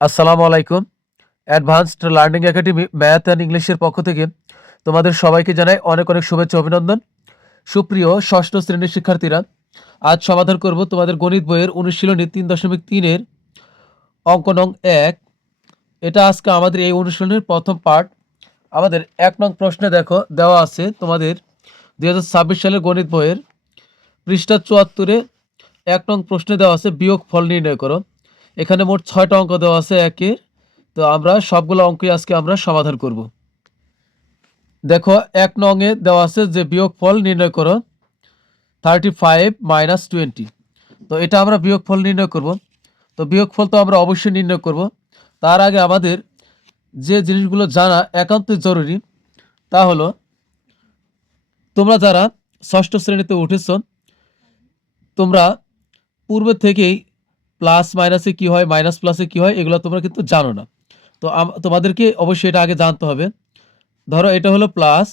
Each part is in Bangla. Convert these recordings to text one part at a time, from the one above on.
আসসালামু আলাইকুম। Advanced learning academy math and ইংলিশের পক্ষ থেকে তোমাদের সবাইকে জানাই অনেক অনেক শুভেচ্ছা অভিনন্দন। সুপ্রিয় ষষ্ঠ শ্রেণীর শিক্ষার্থীরা, আজ সমাধান করব তোমাদের গণিত বইয়ের অনুশীলনী ৩.৩ এর অঙ্ক নং ১। এটা আজকে আমাদের এই অনুশীলনীর প্রথম পার্ট। আমাদের ১ নং প্রশ্নে দেখো দেওয়া আছে তোমাদের ২০২৬ সালের গণিত বইয়ের পৃষ্ঠা ৭৪-এ ১ নং প্রশ্নে দেওয়া আছে বিয়োগ ফল নির্ণয় করো। এখানে মোট ৬টা অঙ্ক দেওয়া আছে একের। তো আমরা সবগুলো অঙ্কই আজকে আমরা সমাধান করব। দেখো ১ নং এ দেওয়া আছে যে বিয়োগফল নির্ণয় করো 35 মাইনাস 20। তো এটা আমরা বিয়োগফল নির্ণয় করব। তো বিয়োগফল তো আমরা অবশ্যই নির্ণয় করব। তার আগে আমাদের যে জিনিসগুলো জানা একান্তই জরুরি তা হলো, তোমরা যারা ষষ্ঠ শ্রেণীতে উঠেছ তোমরা পূর্বে থেকেই প্লাস মাইনাসে কি হয়, মাইনাস প্লাসে কি হয় এগুলো তোমরা কিন্তু জানো না। তো তোমাদেরকে অবশ্যই এটা আগে জানতে হবে। ধরো এটা হলো প্লাস,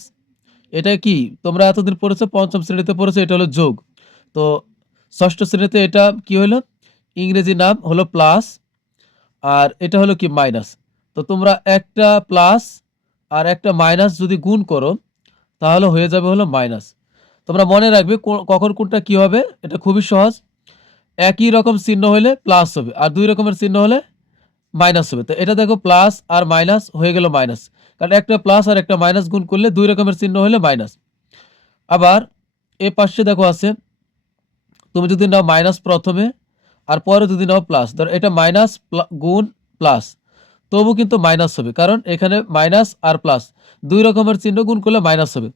এটা কি তোমরা এতদিন পড়েছো, পঞ্চম শ্রেণীতে পড়েছো, এটা হলো যোগ। তো ষষ্ঠ শ্রেণীতে এটা কি হলো, ইংরেজি নাম হলো প্লাস, আর এটা হলো কি মাইনাস। তো তোমরা একটা প্লাস আর একটা মাইনাস যদি গুণ করো তাহলে হয়ে যাবে হলো মাইনাস। তোমরা মনে রাখবে কখন কোনটা কি হবে, এটা খুবই সহজ। একই রকম চিহ্ন হলে প্লাস হবে আর দুই রকমের চিহ্ন হলে মাইনাস হবে। তো এটা দেখো প্লাস আর মাইনাস হয়ে গেল মাইনাস, কারণ একটা প্লাস আর একটা মাইনাস গুণ করলে দুই রকমের চিহ্ন হলে মাইনাস। আবার এ পাশে দেখো আছে, তুমি যদি নাও মাইনাস প্রথমে আর পরে যদি নাও প্লাস, ধরো এটা মাইনাস গুণ প্লাস, তবু কিন্তু মাইনাস হবে, কারণ এখানে মাইনাস আর প্লাস দুই রকমের চিহ্ন গুণ করলে মাইনাস হবে।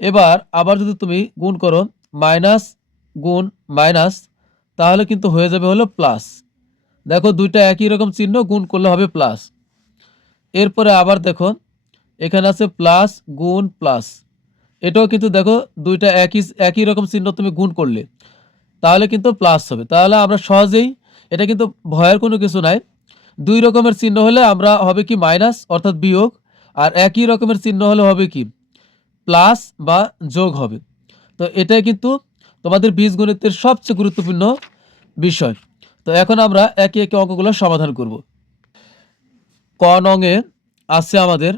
এবার আবার যদি তুমি গুণ করো মাইনাস গুণ মাইনাস, তাহলে কিন্তু হয়ে যাবে হলো প্লাস। দেখো দুইটা একই রকম চিহ্ন গুণ করলে হবে প্লাস। এরপরে আবার দেখো এখানে আছে প্লাস গুণ প্লাস, এটাও কিন্তু দেখো দুইটা একই একই রকম চিহ্ন তুমি গুণ করলে তাহলে কিন্তু প্লাস হবে। তাহলে আমরা সহজেই, এটা কিন্তু ভয়ের কোনো কিছু নাই, দুই রকমের চিহ্ন হলে আমরা হবে কি মাইনাস অর্থাৎ বিয়োগ, আর একই রকমের চিহ্ন হলে হবে কি প্লাস বা যোগ হবে। তো এটাই কিন্তু তোমাদের বীজগণিতের সবচেয়ে গুরুত্বপূর্ণ বিষয়। তো এখন আমরা একে একে অঙ্কগুলো সমাধান করব। ক নঙে আছে আমাদের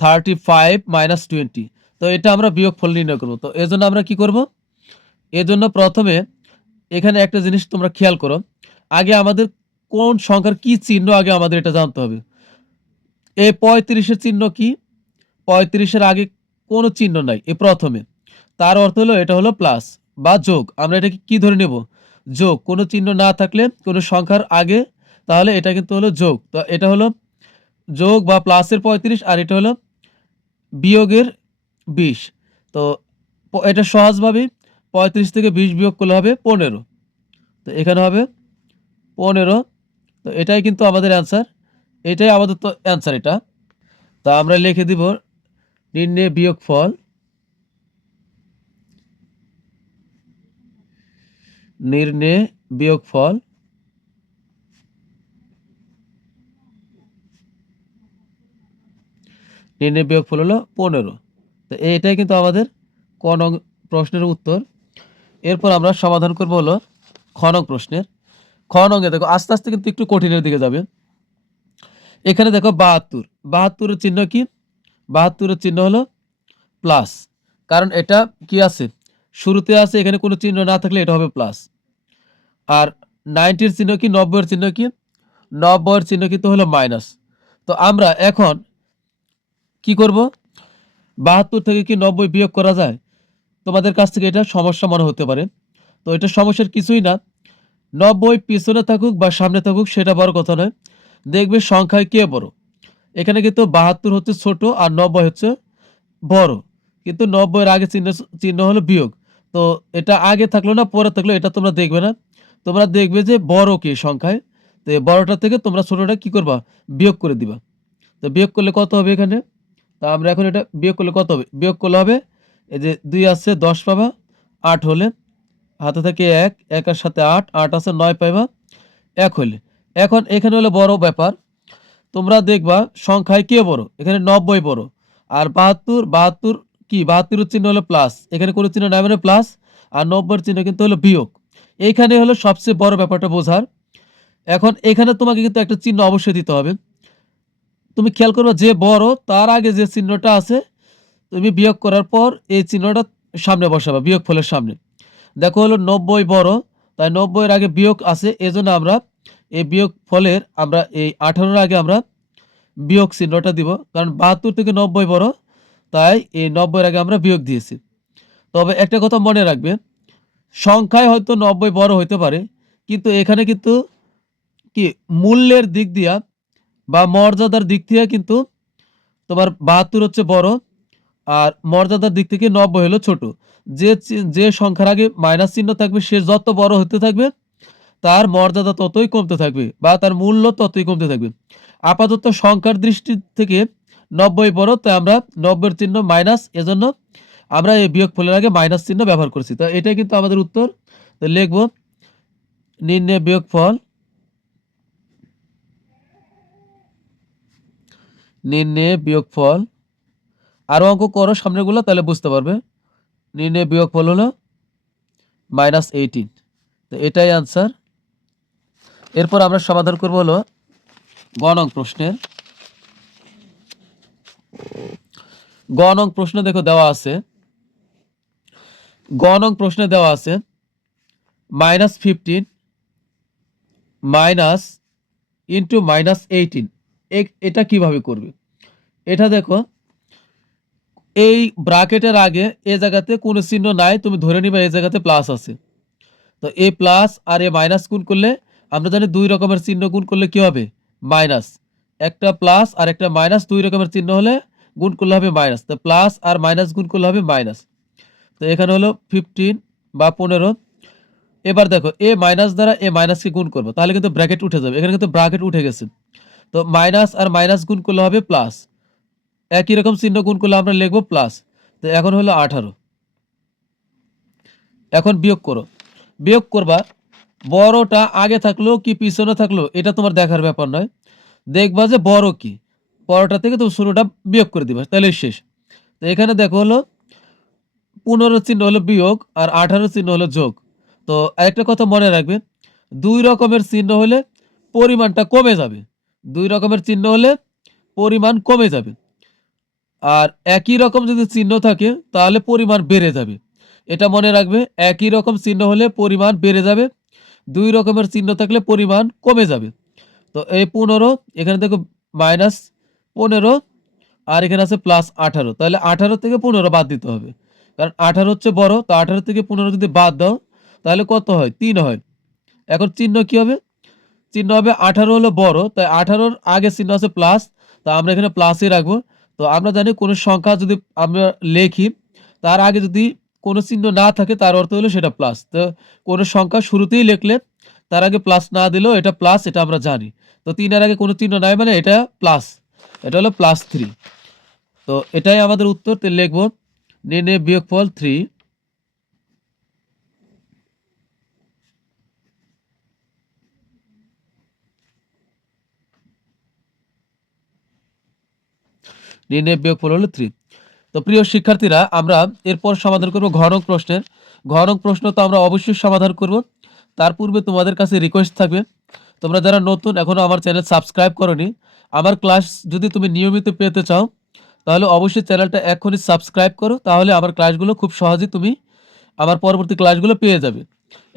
35 মাইনাস 20। তো এটা আমরা বিয়োগফল নির্ণয় করব। তো এজন্য আমরা কি করব, এজন্য প্রথমে এখানে একটা জিনিস তোমরা খেয়াল করো, আগে আমাদের কোন সংখ্যার কি চিহ্ন আগে আমাদের এটা জানতে হবে। এই 35-এর চিহ্ন কি, 35-এর আগে কোনো চিহ্ন নাই এ প্রথমে, তার অর্থ হলো এটা হলো প্লাস বা যোগ। আমরা এটাকে কি ধরে নেব, যোগ। কোনো চিহ্ন না থাকলে কোনো সংখ্যার আগে, তাহলে এটা কিন্তু হলো যোগ। তো এটা হলো যোগ বা প্লাসের 35 আর এটা হলো বিয়োগের 20। তো এটা সহজভাবে 35 থেকে 20 বিয়োগ করলে হবে 15। তো এখানে হবে 15। তো এটাই কিন্তু আমাদের অ্যান্সার, এটাই আমাদের তো অ্যান্সার এটা। তা আমরা লিখে দিব নির্ণয় বিয়োগফল, নির্ণয় বিয়োগফল নির্ণয় বিয়োগফল হলো 15। তো এইটাই কিন্তু আমাদের ক নং প্রশ্নের উত্তর। এরপর আমরা সমাধান করব হলো খ নং প্রশ্নের। খ নঙ্গে দেখো আস্তে আস্তে কিন্তু একটু কঠিনের দিকে যাবে। এখানে দেখো 72, 72-এর চিহ্ন কি, 72-এর চিহ্ন হলো প্লাস, কারণ এটা কি আছে শুরুতে আছে, এখানে কোনো চিহ্ন না থাকলে এটা হবে প্লাস। আর 90-এর চিহ্ন কি, 90-এর চিহ্ন কি, 90-এর চিহ্ন কিন্তু হলো মাইনাস। তো আমরা এখন কি করব, 72 থেকে কি 90 বিয়োগ করা যায়? তোমাদের কাছ থেকে এটা সমস্যা মনে হতে পারে। তো এটা সমস্যার কিছুই না, 90 পিছনে থাকুক বা সামনে থাকুক সেটা বড় কথা নয়, দেখবে সংখ্যায় কে বড়। এখানে কিন্তু 72 হচ্ছে ছোট আর 90 হচ্ছে বড়, কিন্তু 90-এর আগে চিহ্ন চিহ্ন হলো বিয়োগ। তো এটা আগে থাকলো না পরে থাকলো এটা তোমরা দেখবে না, তোমরা দেখবে যে বড় কে সংখ্যায়। তো এই বড়টা থেকে তোমরা ছোটটা কি করবা, বিয়োগ করে দিবা। তো বিয়োগ করলে কত হবে এখানে, তা আমরা এখন এটা বিয়োগ করলে কত হবে, বিয়োগ করলে হবে এই যে 2 আছে 10 পাবা, 8 হলে হাতে থাকে 1, 1 এর সাথে 8, 8 আছে 9 পাইবা 1 হলে। এখন এখানে হলো বড় ব্যাপার, তোমরা দেখবা সংখ্যায় কে বড়, এখানে 90 বড় আর 72, 72 কি 72 এর চিহ্ন হলো প্লাস, এখানে কোনো চিহ্ন নাই মানে প্লাস, আর 90 এর চিহ্ন কিন্তু হলো বিয়োগ। এইখানে হলো সবচেয়ে বড় ব্যাপারটা বোঝার। এখন এখানে তোমাকে কিন্তু একটা চিহ্ন অবশ্যই দিতে হবে। তুমি খেয়াল করবে যে বড় তার আগে যে চিহ্নটা আছে তুমি বিয়োগ করার পর এই চিহ্নটা সামনে বসাবা বিয়োগফলের সামনে। দেখো হলো ৯০ বড়, তাই ৯০ এর আগে বিয়োগ আছে, এজন্য আমরা এই বিয়োগফলের আমরা এই ১৮ এর আগে আমরা বিয়োগ চিহ্নটা দিব, কারণ ৭২ থেকে ৯০ বড়, তাই এই ৯০ এর আগে আমরা বিয়োগ দিয়েছি। তবে একটা কথা মনে রাখবে, সংখ্যায় হয়তো ৯০ বড় হইতে পারে, কিন্তু এখানে কিন্তু কি মূল্যের দিক দিয়া বা মর্যাদার দিক থেকে কিন্তু তোমার ৭২ হচ্ছে বড়, আর মর্যাদার দিক থেকে ৯০ হলো ছোট। যে সংখ্যার আগে মাইনাস চিহ্ন থাকবে সে যত বড় হতে থাকবে তার মর্যাদা ততই কমতে থাকবে বা তার মূল্য ততই কমতে থাকবে। আপাতত সংখ্যার দৃষ্টি থেকে ৯০ বড়, তাই আমরা ৯০ এর চিহ্ন মাইনাস, এজন্য আমরা এই বিয়োগফলের আগে মাইনাস চিহ্ন ব্যবহার করছি। তো এটাই কিন্তু আমাদের উত্তর। তো লিখব নির্ণয় বিয়োগফল, নির্ণয় বিয়োগফল। আরো অঙ্ক করো সামনেগুলো, তাহলে বুঝতে পারবে। নির্ণয় বিয়োগফল হলো -18। তো এটাই আনসার। এরপর আমরা সমাধান করব হলো গ নং প্রশ্নের। গ নং প্রশ্ন দেখো দেওয়া আছে, গ নং প্রশ্নে দেওয়া আছে -15 মাইনাস ইন্টু -18। এটা কিভাবে করবে? এটা দেখো, এই ব্র্যাকেটের আগে এ জায়গাতে কোনো চিহ্ন নাই, তুমি ধরে নিবে এই জায়গাতে প্লাস আছে। তো এ প্লাস আর এ মাইনাস গুণ করলে, আমরা জানি দুই রকমের চিহ্ন গুণ করলে কি হবে? মাইনাস। একটা প্লাস আর একটা মাইনাস, দুই রকমের চিহ্ন হলে গুণ করলে হবে মাইনাস। তো প্লাস আর মাইনাস গুণ করলে হবে মাইনাস। তো এখানে হলো 15 বা 15। এবার দেখো এ মাইনাস দ্বারা এ মাইনাসকে গুণ করবো, তাহলে কিন্তু ব্র্যাকেট উঠে যাবে। এখানে কিন্তু ব্র্যাকেট উঠে গেছে। তো মাইনাস আর মাইনাস গুণ করলে হবে প্লাস, একই রকম চিহ্ন গুণ করলে আমরা লিখবো প্লাস। তো এখন হলো 18। এখন বিয়োগ করো, বিয়োগ করবা, বড়টা আগে থাকলো কি পিছনে থাকলো এটা তোমার দেখার ব্যাপার নয়, দেখবা যে বড় কি, বড়টা থেকে তুমি ছোটটা বিয়োগ করে দিবা, তাহলে শেষ। তো এখানে দেখো হলো 15 চিহ্ন হলো বিয়োগ আর 18 চিহ্ন হলো যোগ। তো আরেকটা কথা মনে রাখবে, দুই রকমের চিহ্ন হলে পরিমাণটা কমে যাবে, দুই রকমের চিহ্ন হলে পরিমাণ কমে যাবে। আর একই রকম যদি চিহ্ন থাকে তাহলে পরিমাণ বেড়ে যাবে। এটা মনে রাখবে, একই রকম চিহ্ন হলে পরিমাণ বেড়ে যাবে, দুই রকমের চিহ্ন থাকলে পরিমাণ কমে যাবে। তো এই 15, এখানে দেখো -15 আর এখানে আছে +18, তাহলে 18 থেকে 15 বাদ দিতে হবে, কারণ 18 হচ্ছে বড়। তো 18 থেকে 15 যদি বাদ দাও তাহলে কত হয়? 3 হয়। এখন চিহ্ন কি হবে? চিহ্ন হবে 18 হলো বড়, তাই 18-র আগে চিহ্ন আছে প্লাস, তা আমরা এখানে প্লাসই রাখবো। তো আমরা জানি কোনো সংখ্যা যদি আমরা লেখি তার আগে যদি কোনো চিহ্ন না থাকে তার অর্থ হলো সেটা প্লাস। তো কোনো সংখ্যা শুরুতেই লিখলে তার আগে প্লাস না দিলেও এটা প্লাস, এটা আমরা জানি। তো 3 এর আগে কোনো চিহ্ন নাই মানে এটা প্লাস, এটা হলো +3। তো এটাই আমাদের উত্তর। তো লিখবো নির্ণয় বিয়োগফল 3, নির্ণয় বিয়োগফল হলো 3। তো প্রিয় শিক্ষার্থীরা, আমরা এরপর সমাধান করব ঘ নং প্রশ্নের। ঘ নং প্রশ্ন তো আমরা অবশ্যই সমাধান করব, তার পূর্বে তোমাদের কাছে রিকোয়েস্ট থাকবে, তোমরা যারা নতুন এখনো আমার চ্যানেল সাবস্ক্রাইব করোনি, আমার ক্লাস যদি তুমি নিয়মিত পেতে চাও তাহলে অবশ্যই চ্যানেলটা এখনই সাবস্ক্রাইব করো, তাহলে আমার ক্লাসগুলো খুব সহজেই তুমি আমার পরবর্তী ক্লাসগুলো পেয়ে যাবে।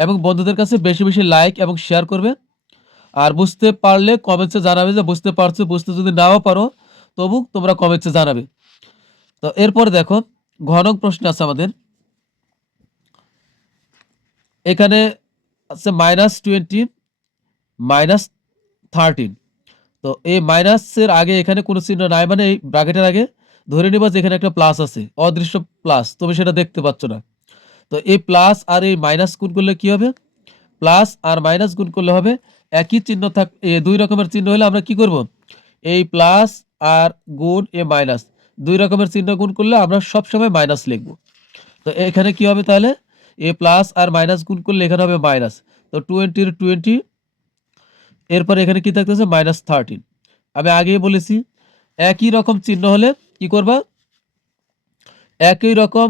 এবং বন্ধুদের কাছে বেশি বেশি লাইক এবং শেয়ার করবে। আর বুঝতে পারলে কমেন্টসে জানাবে যে বুঝতে পারছো, বুঝতে যদি নাও পারো তবু তোমরা কমেন্টসে জানাবে। তো এরপর দেখো, ঘ নং প্রশ্ন আছে আমাদের, এখানে আছে -20 -13। তো এই মাইনাসের আগে এখানে কোনো চিহ্ন নাই মানে এই ব্র্যাকেটের আগে ধরে নিবা যে এখানে একটা প্লাস আছে, অদৃশ্য প্লাস, তুমি সেটা দেখতে পাচ্ছ না। তো এই প্লাস আর এই মাইনাস গুণ করলে কি হবে? প্লাস আর মাইনাস গুণ করলে হবে একই চিহ্ন দুই রকমের চিহ্ন হলে আমরা কি করব? এই প্লাস আর গুণ এ মাইনাস, দুই রকমের চিহ্ন গুণ করলে আমরা সবসময় মাইনাস লিখব। তো এখানে কি হবে তাহলে? এ প্লাস আর মাইনাস গুণ করলে এখানে হবে মাইনাস। তো 20 এরপরে এখানে কি থাকতেছে? -13। আমি আগেই বলেছি একই রকম চিহ্ন হলে কি করবা? একই রকম,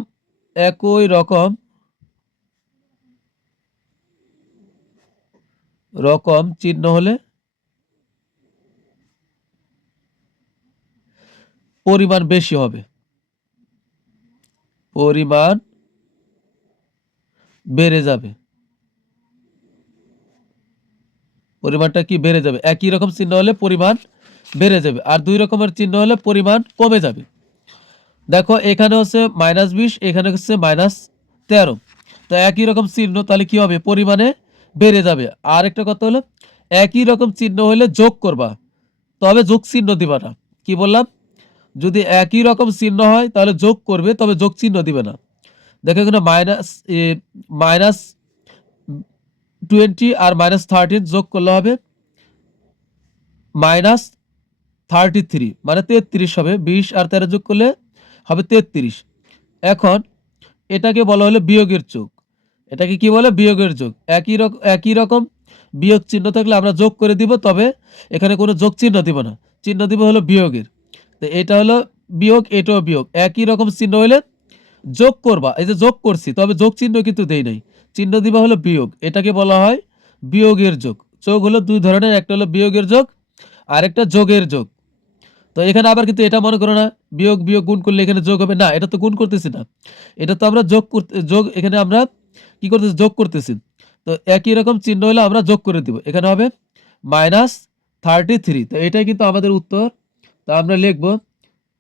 একই রকম রকম চিহ্ন হলে পরিমাণ বেশি হবে, পরিমাণ বেড়ে যাবে, পরিমাণটা কি বেড়ে যাবে। একই রকম চিহ্ন হলে পরিমাণ বেড়ে যাবে, আর দুই রকমের চিহ্ন হলে পরিমাণ কমে যাবে। দেখো এখানে হচ্ছে -20, এখানে হচ্ছে -13। তো একই রকম চিহ্ন তাহলে কি হবে, পরিমাণে বেড়ে যাবে। আর একটা কথা হলো, একই রকম চিহ্ন হলে যোগ করবা, তবে যোগ চিহ্ন দিবা না। কি বললাম, যদি একই রকম চিহ্ন হয় তাহলে যোগ করবে, তবে যোগ চিহ্ন দিবে না। দেখো এখানে -20 আর -13 যোগ করলে হবে -33, মানে 33 হবে। 20 আর 13 যোগ করলে হবে 33। এখন এটাকে বলা হলো বিয়োগের যোগ। এটাকে কি বলে, বিয়োগের যোগ। একই রকম বিয়োগ চিহ্ন থাকলে আমরা যোগ করে দিব, তবে এখানে কোনো যোগ চিহ্ন দিব না, চিহ্ন দিব হলো বিয়োগের। তো এটা হলো বিয়োগ, এটাও বিয়োগ। একই রকম চিহ্ন হলে যোগ করবা, এই যে যোগ করছি তবে যোগ চিহ্ন কিন্তু দেই নাই, চিহ্ন দিবা হলো বিয়োগ। এটাকে বলা হয় বিয়োগের যোগ। যোগ হলো দুই ধরনের, একটা হলো বিয়োগের যোগ আর একটা যোগের যোগ। তো এখানে আবার কিন্তু এটা মনে করো না বিয়োগ বিয়োগ গুণ করলে এখানে যোগ হবে, না এটা তো গুণ করতেছি না, এটা তো আমরা যোগ এখানে আমরা কি করতেছি, যোগ করতেছি। তো একই রকম চিহ্ন হলে আমরা যোগ করে দিব, এখানে হবে -33। তো এটাই কিন্তু আমাদের উত্তর। তা আমরা লিখব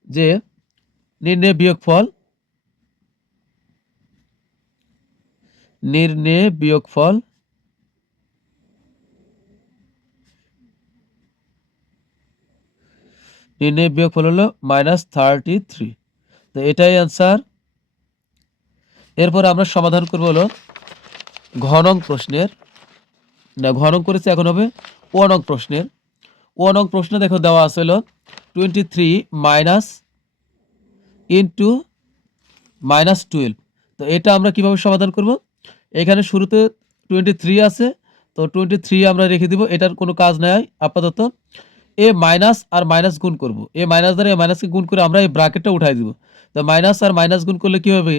যে নির্ণয় বিয়োগফল, নির্ণয় বিয়োগফল নির্ণয় বিয়োগফল হলো -33। তো এটাই অ্যান্সার। এরপর আমরা সমাধান করব হলো ঘ নং প্রশ্নের, না ঘ নং করেছি, এখন হবে ও নং প্রশ্নের। ও নং প্রশ্নে দেখো দেওয়া আছে হলো 23 মাইনাস ইন্টু -12। তো এটা আমরা কিভাবে সমাধান করব, এখানে শুরুতে 23 আছে, তো 23 আমরা রেখে দিব, এটার কোনো কাজ নাই আপাতত। এ মাইনাস আর মাইনাস গুণ করব, এ মাইনাস দ্বারা এ মাইনাসকে গুণ করে আমরা এই ব্র্যাকেটটা উঠাই দিব। তো মাইনাস আর মাইনাস গুণ করলে কি হবে,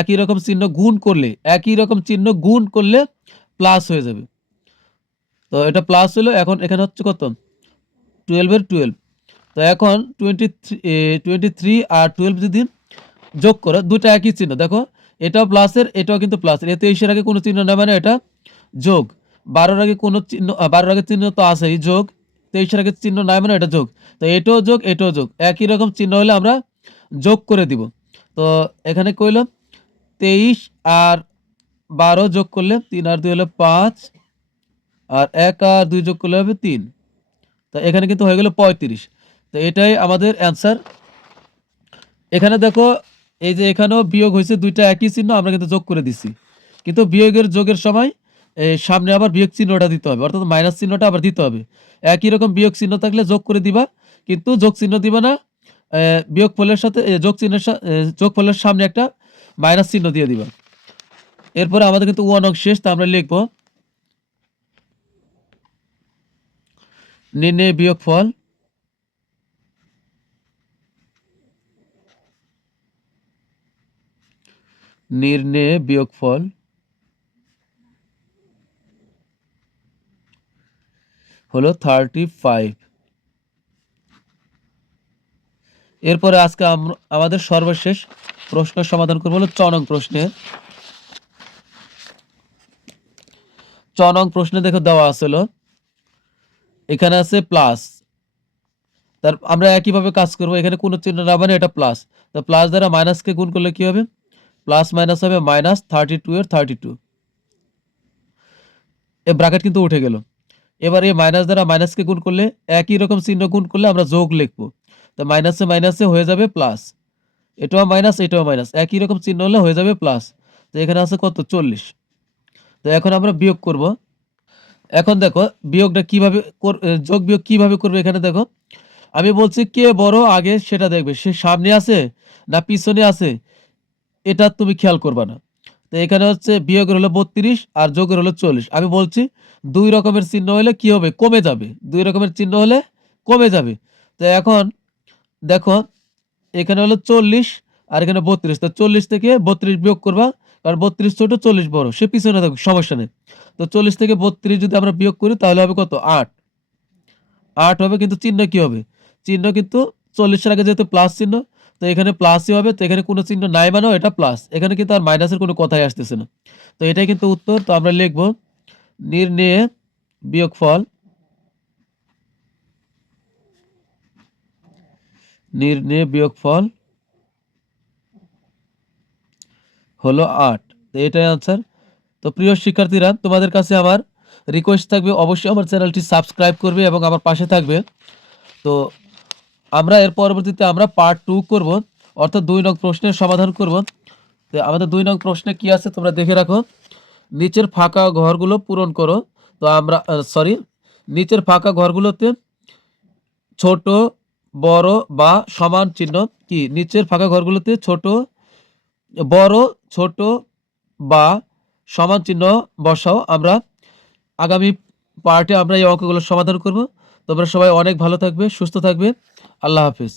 একই রকম চিহ্ন গুণ করলে, একই রকম চিহ্ন গুণ করলে প্লাস হয়ে যাবে। তো এটা প্লাস হলো, এখন এখানে হচ্ছে কত, 12 এর 12। তো এখন 23 আর 12 যদি যোগ করো, দুটো একই চিহ্ন, দেখো এটাও প্লাসের, এটাও কিন্তু প্লাসের। এ 23-এর আগে কোনো চিহ্ন না, মানে এটা যোগ। 12-এর আগে কোনো চিহ্ন, 12-এর আগে চিহ্ন তো আছেই, যোগ। 23-এর আগে চিহ্ন নাই, মানে এটা যোগ। তো এটাও যোগ, এটাও যোগ, একই রকম চিহ্ন হলে আমরা যোগ করে দিব। তো এখানে কইল 23 আর 12 যোগ করলে 3 আর 2 হলো 5, আর 1 আর 2 যোগ করলে হবে 3। তো এখানে কিন্তু হয়ে গেল 35। তো এটাই আমাদের অ্যান্সার। এখানে দেখো এই যে এখানেও বিয়োগ হয়েছে, দুইটা একই চিহ্ন, আমরা কিন্তু যোগ করে দিছি। কিন্তু বিয়োগের যোগের সময় সামনে আবার বিয়োগ চিহ্নটা দিতে হবে, অর্থাৎ মাইনাস চিহ্নটা আবার দিতে হবে। একই রকম বিয়োগ চিহ্ন থাকলে যোগ করে দিবা, কিন্তু যোগ চিহ্ন দিবা না, বিয়োগ ফলের সাথে যোগ চিহ্নের যোগ ফলের সামনে একটা মাইনাস চিহ্ন দিয়ে দিবা। এরপরে আমাদের কিন্তু ওয়ান অংশ শেষ, তা আমরা লিখবো নির্ণয় বিয়োগ ফল, নির্ণয় বিয়োগ ফল হলো 35। এরপরে আজকে আমাদের সর্বশেষ প্রশ্ন সমাধান করবো হলো 6 নং প্রশ্নের। 6 নং প্রশ্নে দেখো দেওয়া আছে, এখানে আছে প্লাস, তার আমরা একইভাবে কাজ করব, এখানে কোনো চিহ্ন না, মানে এটা প্লাস। তো প্লাস দ্বারা মাইনাসকে গুণ করলে কি হবে, প্লাস মাইনাস হবে -32 এর 32। এই ব্র্যাকেট কিন্তু উঠে গেল। এবার এই মাইনাস দ্বারা মাইনাসকে গুণ করলে, একই রকম চিহ্ন গুণ করলে আমরা যোগ লিখবো। তো মাইনাসে মাইনাসে হয়ে যাবে প্লাস, এটাও মাইনাস এটাও মাইনাস, একই রকম চিহ্ন হলে হয়ে যাবে প্লাস। তো এখানে আছে কত, 40। তো এখন আমরা বিয়োগ করব। এখন দেখো বিয়োগটা কিভাবে যোগ বিয়োগ কিভাবে করবে, এখানে দেখো আমি বলছি কে বড় আগে সেটা দেখবে, সে সামনে আছে না পিছনে আছে এটা তুমি খেয়াল করবা না। তো এখানে হচ্ছে বিয়োগের হলো 32 আর যোগের হলো 40। আমি বলছি দুই রকমের চিহ্ন হলে কি হবে, কমে যাবে, দুই রকমের চিহ্ন হলে কমে যাবে। তো এখন দেখো এখানে হলো 40 আর এখানে 32, তো 40 থেকে 32 বিয়োগ করবা, কারণ 32 ছোট 40 বড়, সে পিছনে থাকুক সমস্যা নেই। তো 40 থেকে 32 যদি আমরা বিয়োগ করি তাহলে হবে কত? 8। 8 হবে, কিন্তু চিহ্ন কি হবে? চিহ্ন কিন্তু 40 এর আগে যেহেতু প্লাস চিহ্ন, তো এখানে প্লাসই হবে। তো এখানে কোনো চিহ্ন নাই মানেও এটা প্লাস। এখানে কিন্তু আর মাইনাসের কোনো কথাই আসতেছে না। তো এটাই কিন্তু উত্তর। তো আমরা লিখব নির্ণয়ে বিয়োগফল হলো 8। তো এটাই আনসার। তো প্রিয় শিক্ষার্থীরা, তোমাদের কাছে আমার রিকোয়েস্ট থাকবে অবশ্যই আমার চ্যানেলটি সাবস্ক্রাইব করবে এবং আমার পাশে থাকবে। তো আমরা এর পরবর্তীতে আমরা পার্ট 2 করব, অর্থাৎ 2 নং প্রশ্নের সমাধান করব। তো আমাদের 2 নং প্রশ্নে কি আছে তোমরা দেখে রাখো। নিচের ফাঁকা ঘরগুলো পূরণ করো। তো আমরা নিচের ফাঁকা ঘরগুলোতে ছোট, বড় বা সমান চিহ্ন কি? নিচের ফাঁকা ঘরগুলোতে বড়, ছোট বা সমান চিহ্ন বসাও। আমরা আগামী পার্টে আমরা এই অঙ্কগুলোর সমাধান করব। তোমরা সবাই অনেক ভালো থাকবে, সুস্থ থাকবে। আল্লাহ হাফেজ।